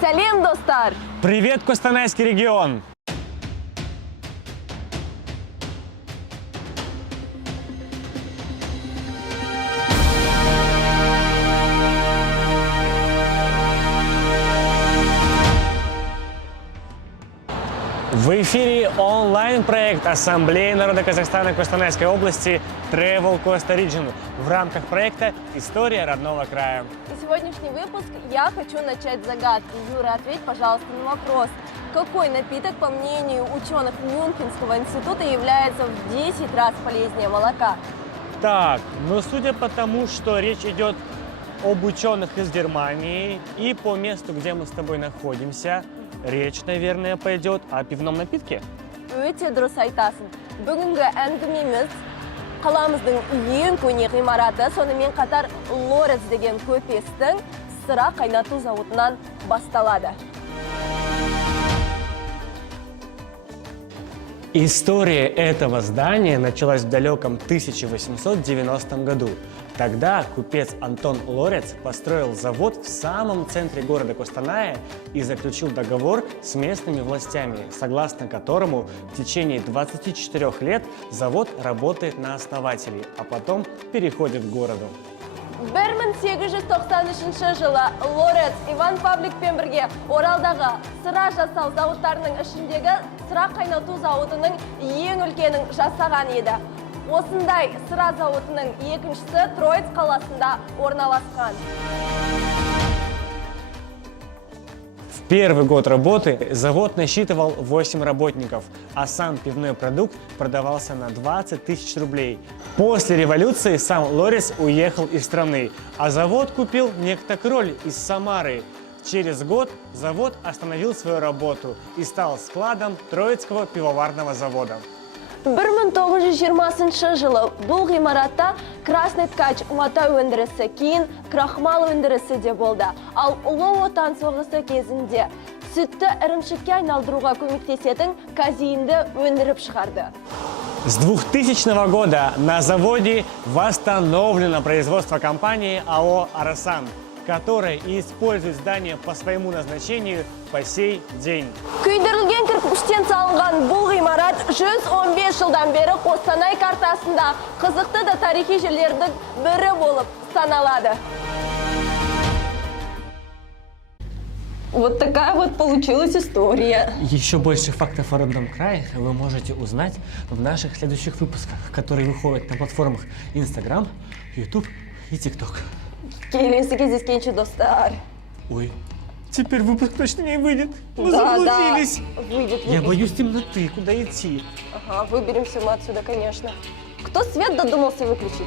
Сәлем, достар! Привет, Костанайский регион! В эфире онлайн-проект Ассамблеи народа Казахстана Костанайской области Travel Costa Region в рамках проекта «История родного края». И сегодняшний выпуск я хочу начать с загадки. Юра, ответь, пожалуйста, на вопрос. Какой напиток, по мнению ученых Мюнхенского института, является в 10 раз полезнее молока? Так, но судя по тому, что речь идет об ученых из Германии и по месту, где мы с тобой находимся, речь, наверное, пойдет о пивном напитке. Өте дұрыс айтасың. Бүгінгі әңгімеміз қаламыздың ең көне ғимараты, сонымен қатар Лорец деген көпестің сыра қайнату зауытынан басталады. История этого здания началась в далеком 1890 году. Тогда купец Антон Лорец построил завод в самом центре города Костаная и заключил договор с местными властями, согласно которому в течение 24 лет завод работает на основателей, а потом переходит к городу. 1893 жылы Лорец Иван Павликпен бірге Оралдағы сыра жасау зауыттарының ішіндегі сыра қайнату зауытының ең үлкенін жасаған еді. Осындай сыра зауытының екіншісі Троиц қаласында орналасқан. В первый год работы завод насчитывал 8 работников, а сам пивной продукт продавался на 20 тысяч рублей. После революции сам Лорец уехал из страны, а завод купил некто Кроль из Самары. Через год завод остановил свою работу и стал складом Троицкого пивоварного завода. 1920 жылы бұл ғимаратта красный ткач мата өндірісі, кейін крахмал өндірісі де болды. Ал Ұлы Отан соғысы кезінде сүтті ірімшікке айналдыруға көмектесетін казеинді өндіріп шығарды. С 2000 года на заводе восстановлено производство компании АО «Арасан», которая и использует здание по своему назначению по сей день. Күйдірілген кірпіштен салынған бұл ғимарат 115 жылдан бері Қостанай картасында қызықты да тарихи жерлердің бірі болып саналады. Вот такая вот получилась история. Еще больше фактов о родном крае вы можете узнать в наших следующих выпусках, которые выходят на платформах Instagram, YouTube и TikTok. Келесі кездескенше, достар. Ой, теперь выпуск точно не выйдет. Мы Да, заблудились. да, выйдет Я выпуск. боюсь темноты. Куда идти? Ага, выберемся мы отсюда, конечно. Кто свет додумался выключить?